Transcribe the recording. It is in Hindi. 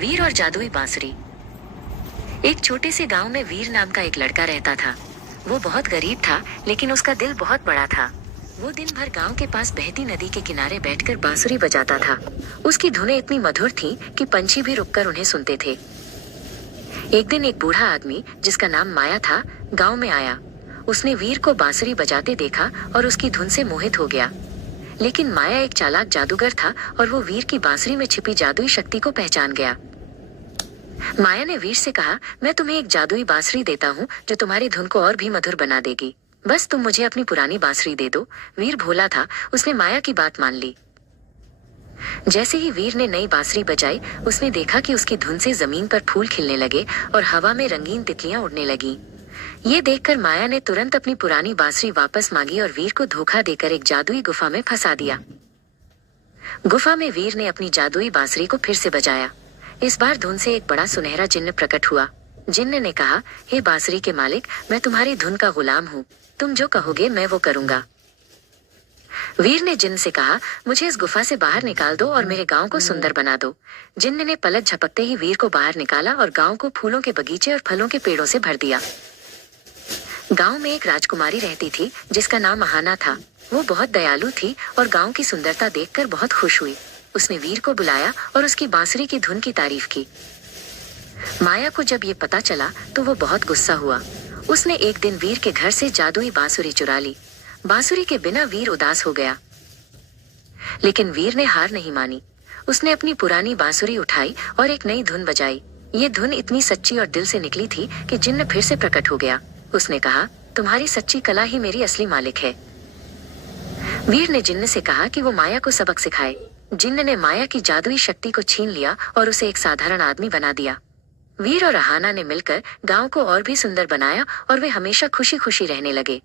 वीर और जादुई बांसुरी। एक छोटे से गांव में वीर नाम का एक लड़का रहता था। वो बहुत गरीब था, लेकिन उसका दिल बहुत बड़ा था। वो दिन भर गांव के पास बहती नदी के किनारे बैठकर बांसुरी बजाता था। उसकी धुनें इतनी मधुर थीं कि पंछी भी रुककर उन्हें सुनते थे। एक दिन एक बूढ़ा आदमी जिसका नाम माया था, गांव में आया। उसने वीर को बांसुरी बजाते देखा और उसकी धुन से मोहित हो गया। लेकिन माया एक चालाक जादूगर था और वो वीर की बांसुरी में छिपी जादुई शक्ति को पहचान गया। माया ने वीर से कहा, मैं तुम्हें एक जादुई बांसुरी देता हूँ जो तुम्हारी धुन को और भी मधुर बना देगी। बस तुम मुझे अपनी पुरानी बांसुरी दे दो। वीर भोला था, उसने माया की बात मान ली। जैसे ही वीर ने नई बांसुरी बजाई, उसने देखा कि उसकी धुन से जमीन पर फूल खिलने लगे और हवा में रंगीन तितलियां उड़ने लगीं। ये देखकर माया ने तुरंत अपनी पुरानी बांसुरी वापस मांगी और वीर को धोखा देकर एक जादुई गुफा में फंसा दिया। गुफा में वीर ने अपनी जादुई बांसुरी को फिर से बजाया। इस बार धुन से एक बड़ा सुनहरा जिन्न प्रकट हुआ। जिन्न ने कहा, हे बांसुरी के मालिक, मैं तुम्हारी धुन का गुलाम हूँ। तुम जो कहोगे मैं वो करूँगा। वीर ने जिन्न से कहा, मुझे इस गुफा से बाहर निकाल दो और मेरे गांव को सुंदर बना दो। जिन्न ने पलक झपकते ही वीर को बाहर निकाला और गांव को फूलों के बगीचे और फलों के पेड़ों से भर दिया। गांव में एक राजकुमारी रहती थी जिसका नाम अहाना था। वो बहुत दयालु थी और गांव की सुंदरता देखकर बहुत खुश हुई। उसने वीर को बुलाया और उसकी बांसुरी की धुन की तारीफ की। माया को जब ये पता चला तो वो बहुत गुस्सा हुआ। उसने एक दिन वीर के घर से जादुई बांसुरी चुरा ली। बांसुरी के बिना वीर उदास हो गया, लेकिन वीर ने हार नहीं मानी। उसने अपनी पुरानी बांसुरी उठाई और एक नई धुन बजाई। ये धुन इतनी सच्ची और दिल से निकली थी कि जिन्न फिर से प्रकट हो गया। उसने कहा, तुम्हारी सच्ची कला ही मेरी असली मालिक है। वीर ने जिन्न से कहा कि वो माया को सबक सिखाए। जिन्न ने माया की जादुई शक्ति को छीन लिया और उसे एक साधारण आदमी बना दिया। वीर और अहाना ने मिलकर गांव को और भी सुंदर बनाया और वे हमेशा खुशी खुशी रहने लगे।